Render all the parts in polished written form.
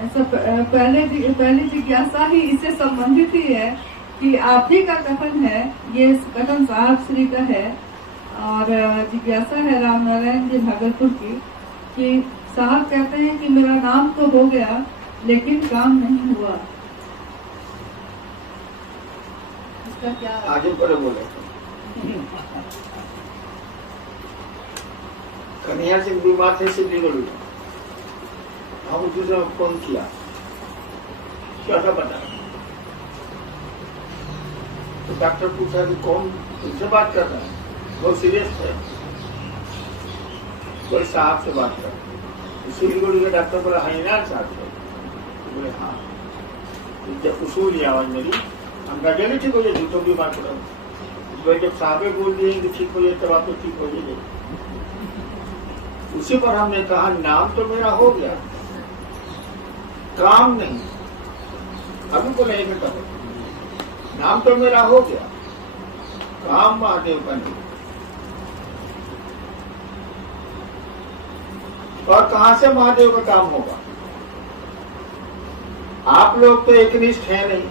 ऐसा पहली जिज्ञासा ही इससे संबंधित ही है कि आप ही का कथन है, ये कथन साहब श्री का है। और जिज्ञासा है राम नारायण जी भागलपुर की कि साहब कहते हैं कि मेरा नाम तो हो गया लेकिन काम नहीं हुआ, इसका क्या आगे पर बोले। कन्हैया सिंह बीमार थे, सिद्धिगढ़ हम दूसरे फोन किया, क्या था पता, तो डॉक्टर पूछा कि कौन उनसे बात कर रहा है, बहुत सीरियस है, कोई साहब से बात कर, सिलीगुड़ी के डॉक्टर बोला हाँ इनान साहब से, बोले हाँ। जब उसूल आवाज मेरी हम कहा जल्दी ठीक हो जाए, जूतों की बात करो, जब साहबे बोल दिए कि ठीक हो जाए तब आप तो ठीक हो जाए। उसी पर हमने कहा नाम तो मेरा हो गया, काम नहीं। अभी बोले एक घंटा नाम तो मेरा हो गया, काम महादेव का नहीं। और कहां से महादेव का काम होगा? आप लोग तो एकनिष्ठ है नहीं,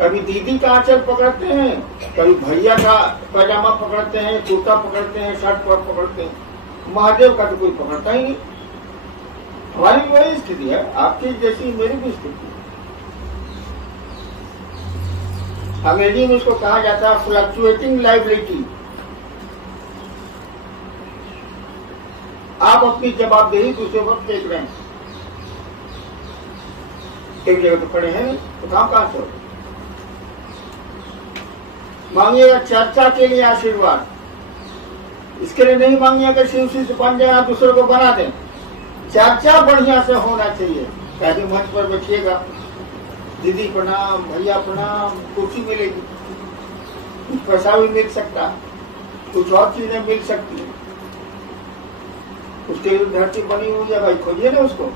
कभी दीदी का आंचल पकड़ते हैं, कभी भैया का पैजामा पकड़ते हैं, कुर्ता पकड़ते हैं, शर्ट पकड़ते हैं, महादेव का तो कोई पकड़ता ही नहीं। हमारी वही स्थिति है, आपकी जैसी मेरी भी स्थिति है। अंग्रेजी में इसको कहा जाता है फ्लक्चुएटिंग लाइबिलिटी। आप अपनी जवाबदेही दूसरे वक्त देख रहे हैं, एक जगह तो खड़े हैं तो काम कहां से हो? मांगिएगा चर्चा के लिए आशीर्वाद, इसके लिए नहीं मांगिएगा शिव से बन जाए, आप दूसरे को बना दें। चर्चा बढ़िया से होना चाहिए, कभी मंच पर बैठिएगा, दीदी प्रणाम, भैया प्रणाम, कुर्सी मिलेगी, कुछ पैसा भी मिल सकता, कुछ और चीजें मिल सकती है। उसके लिए धरती बनी हुई है भाई, खोजिए ना उसको।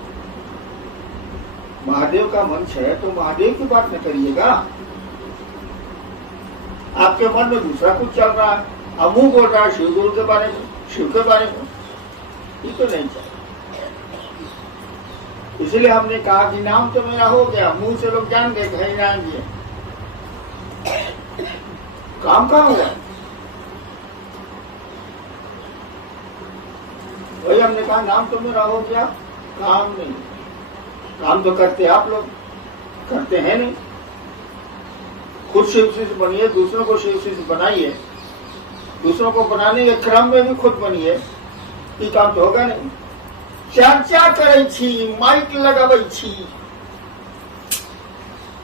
महादेव का मंच है तो महादेव की बात न करिएगा, आपके मन में दूसरा कुछ चल रहा है, अब मुंह बोल रहा है शिव गुरु के बारे में, शिव के बारे में, ये तो नहीं चाहिए। इसलिए हमने कहा कि नाम तो मेरा हो गया, मुंह से लोग जान गए भाई नारायण जी, काम कहाँ हुआ? वही हमने कहा नाम तो मेरा हो गया, काम नहीं। काम तो करते आप लोग, करते हैं नहीं। खुद शिव शिष्य बनिए, दूसरों को शिव शिष्य बनाइए, दूसरों को बनाने के क्रम में भी खुद बनिए, ये काम तो होगा नहीं। चर्चा करे छी, माइक लगावे छी,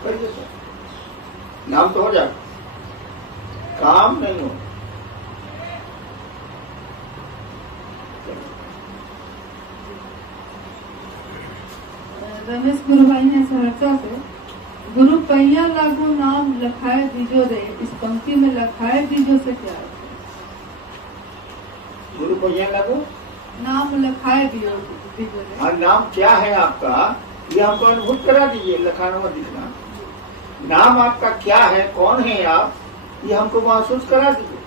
करिए तो नाम तो हो जाए, काम नहीं हो। रमेश गुरु भाई है सहरसा से, गुरु पैया लागू नाम लखाए दीजो रे, इस पंक्ति में लखाए दीजो से क्या है? गुरु पैया लागू नाम लखाए दीजो रे। हाँ, नाम क्या है आपका ये हमको अनुभूत करा दीजिए, लखाना मत दिखना। नाम आपका क्या है, कौन है आप, ये हमको महसूस करा दीजिए।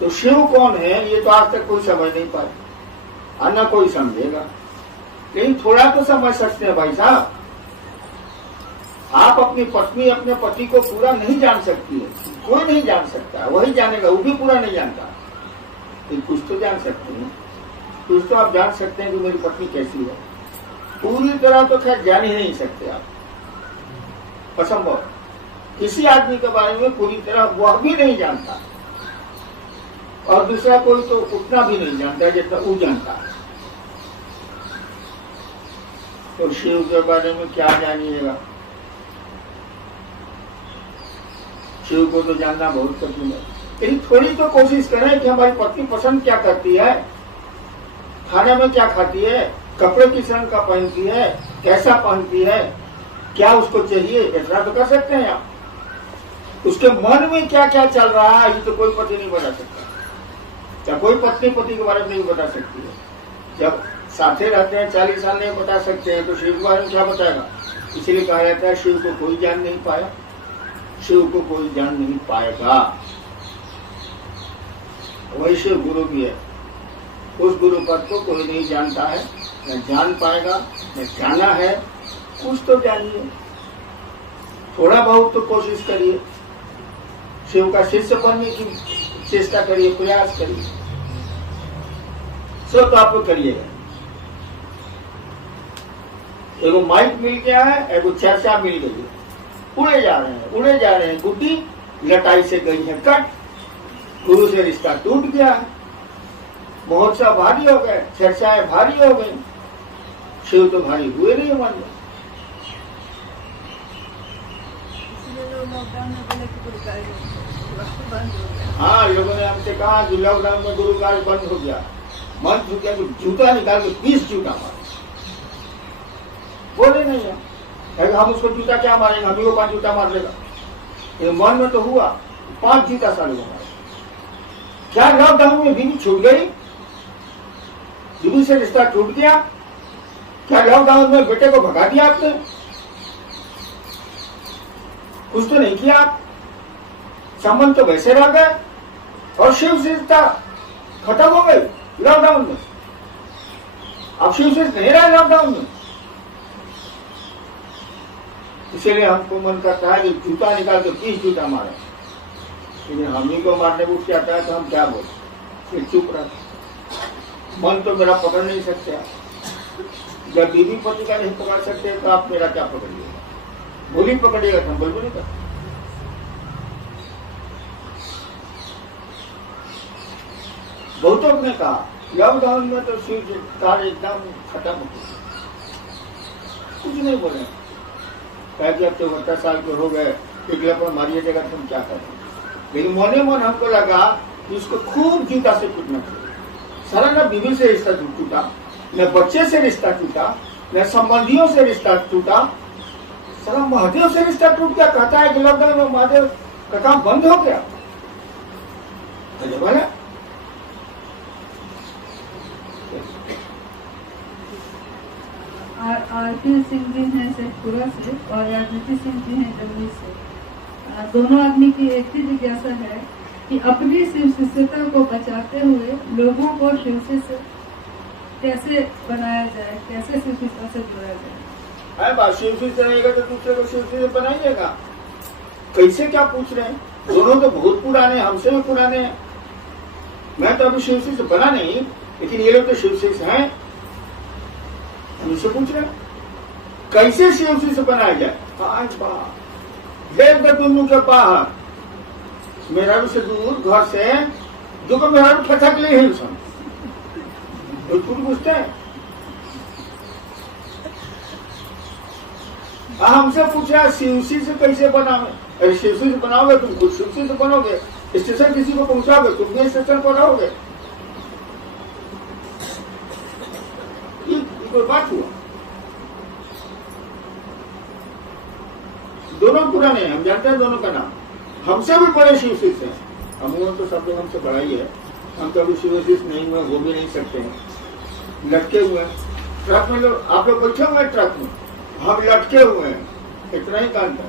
तो शिव कौन है ये तो आज तक कोई समझ नहीं पाया, न कोई समझेगा, लेकिन थोड़ा तो समझ सकते हैं भाई साहब। आप अपनी पत्नी अपने पति को पूरा नहीं जान सकती है, कोई नहीं जान सकता, वही जानेगा, वो भी पूरा नहीं जानता, लेकिन कुछ तो जान सकते हैं। कुछ तो आप जान सकते हैं कि मेरी पत्नी कैसी है, पूरी तरह तो खैर जान ही नहीं सकते आप, असंभव। किसी आदमी के बारे में पूरी तरह वह भी नहीं जानता, और दूसरा कोई तो उतना भी नहीं जानता जितना वो जानता है। तो शिव के बारे में क्या जानिएगा? शिव को तो जानना बहुत कठिन है, लेकिन थोड़ी तो कोशिश करें कि हमारी पत्नी पसंद क्या करती है, खाने में क्या खाती है, कपड़े किस रंग का पहनती है, कैसा पहनती है, क्या उसको चाहिए, इतना तो कर सकते हैं आप। उसके मन में क्या क्या चल रहा है ये तो कोई पति नहीं बता सकता, या कोई पत्नी पति के बारे में नहीं बता सकती है। जब साथे रहते हैं 40 साल नहीं बता सकते हैं, तो शिव के बारे में क्या बताएगा? इसलिए कहा जाता है शिव को कोई जान नहीं पाया, शिव को कोई जान नहीं पाएगा। वही शिव गुरु भी है, उस गुरु पद को कोई नहीं जानता है, न जान पाएगा, जाना है कुछ तो जानिए, थोड़ा बहुत तो कोशिश करिए, शिव का शिष्य बनने की चेष्टा करिए, प्रयास करिए, सब तो आप करिएगा। एगो माइक मिल गया है, एगो चर्चा मिल गई है, उड़े जा रहे हैं, गुड्डी लटाई से गई है कट, गुरु से रिश्ता टूट गया है, महोत्सव भारी हो गए, चर्चाएं भारी हो गई, शिव तो भारी हुए नहीं मन में। हाँ, लोगों ने हमसे कहा कि लॉकडाउन में गुरु कार्य बंद हो गया, मन हो गया, जूता निकाल के 20 जूता मारे। बोले नहीं है, हम उसको जूता क्या मारेंगे, हम ही को 5 जूता मार लेगा। ये मन में तो हुआ, 5 जूता साले को मारे। क्या लॉकडाउन में बीवी छूट गई, बीवी से रिश्ता टूट गया? क्या लॉकडाउन में बेटे को भगा दिया आपने? कुछ तो नहीं किया आप, संबंध तो वैसे रह गए और शिव से रिश्ता खत्म हो गई लॉकडाउन में। अब शिव से नहीं रहा लॉकडाउन में, इसीलिए हमको मन करता है कि जूता निकाल के 20 जूता मारे, लेकिन हम ही को मारने उठ जाता है तो हम क्या बोले, फिर चुप रहते। मन तो मेरा पकड़ नहीं सकते, जब बीवी पति का नहीं पकड़ सकते तो आप मेरा क्या पकड़िएगा, बोली पकड़िएगा तो हम बिल्कुल नहीं करते। बहुतों ने कहा लॉकडाउन में तो शिव कार्य एकदम खत्म हो गया, कुछ नहीं बोले, कह कि अब तो 72 साल के हो गए, टिकले पर मारिए देगा तुम क्या करें। लेकिन मोने मन हमको लगा कि उसको खूब जूता से पीटना चाहिए। सारा न बीवी से रिश्ता टूटा, न बच्चे से रिश्ता टूटा, न संबंधियों से रिश्ता टूटा, सारा महादेव से रिश्ता टूट गया। कहता है कि लॉकडाउन में महादेव का काम बंद हो गया। बोले आरपी सिंह जी हैं शेखपुरा से और राजनीति सिंह जी हैं जमुई से। दोनों आदमी की एक ही जिज्ञासा है कि अपनी शिव शिष्यता को बचाते हुए लोगों को शिव शिष्य कैसे बनाया जाए, कैसे शिव शिष्यता से जोड़ा जाए। बात शिव शिष्य रहेगा तो दूसरे को शिव शिष्य बनाइएगा। कैसे क्या पूछ रहे हैं, दोनों तो बहुत पुराने, हमसे भी पुराने हैं। मैं तो अभी शिव शिष्य बना नहीं, लेकिन ये लोग तो शिव शिष्य हैं, हम इससे पूछ रहे हैं कैसे शिव शिष्य बनाया जाए। 5 बार दोनों के बाहर मेहरारू से दूर घर से जो को मेहरारू खटक ले ही सब बिल्कुल पूछते हैं। हमसे पूछा शिवसी से कैसे बनाओगे, अरे शिवसी से बनाओगे तुम खुद शिवसी से बनोगे, स्टेशन किसी को पहुंचाओगे तुम भी स्टेशन पर रहोगे, ये कोई बात हुआ। दोनों पुराने हैं, हम जानते हैं दोनों का नाम, हमसे भी बड़े शिव शिष्य हैं। अमूमन तो सब लोग हमसे बड़ा ही है, हम कभी शिव शिष्य नहीं हुए, हो भी नहीं सकते हैं। लटके हुए हैं ट्रक में, लोग आप लोग बैठे हुए हैं ट्रक में, हम लटके हुए हैं, इतना ही काम था।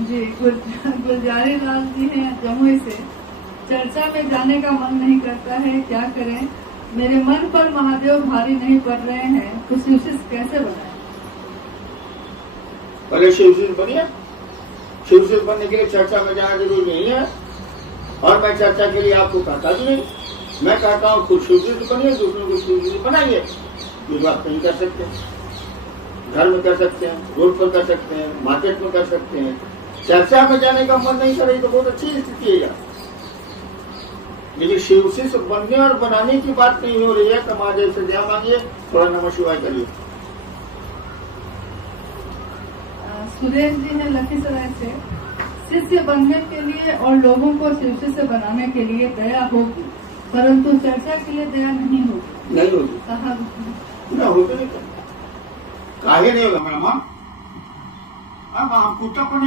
जी गुलजारी लाल जी हैं जमुई से। चर्चा में जाने का मन नहीं करता है, क्या करें, मेरे मन पर महादेव भारी नहीं पड़ रहे हैं, तो शिव शिष्य कैसे बनाए। पहले शिव शिष्य बनिए। शिव शिष्य बनने के लिए चर्चा में जाना जरूरी नहीं है, और मैं चर्चा के लिए आपको कहता भी नहीं। मैं कहता हूँ खुद शिव शिष्य बनिए, दूसरों को शिव शिष्य बनाइए। ये बात नहीं कर सकते, घर में कर सकते हैं, रोड पर कर सकते हैं, मार्केट में कर सकते हैं। चर्चा में जाने का मन नहीं करे तो बहुत अच्छी स्थिति है, लेकिन शिव शिष्य बनने और बनाने की बात नहीं हो रही है। तो महादेव से दया मांगिए, थोड़ा नमः शिवाय करिए। सुरेश जी हैं लखीसराय से। शिष्य बनने के लिए और लोगों को शिव शिष्य बनाने के लिए दया होगी, परंतु चर्चा के लिए दया नहीं होगी। नहीं होगी, कहा ना होते नहीं, काहे नहीं होगा मैडम। हम कुत्ता को नहीं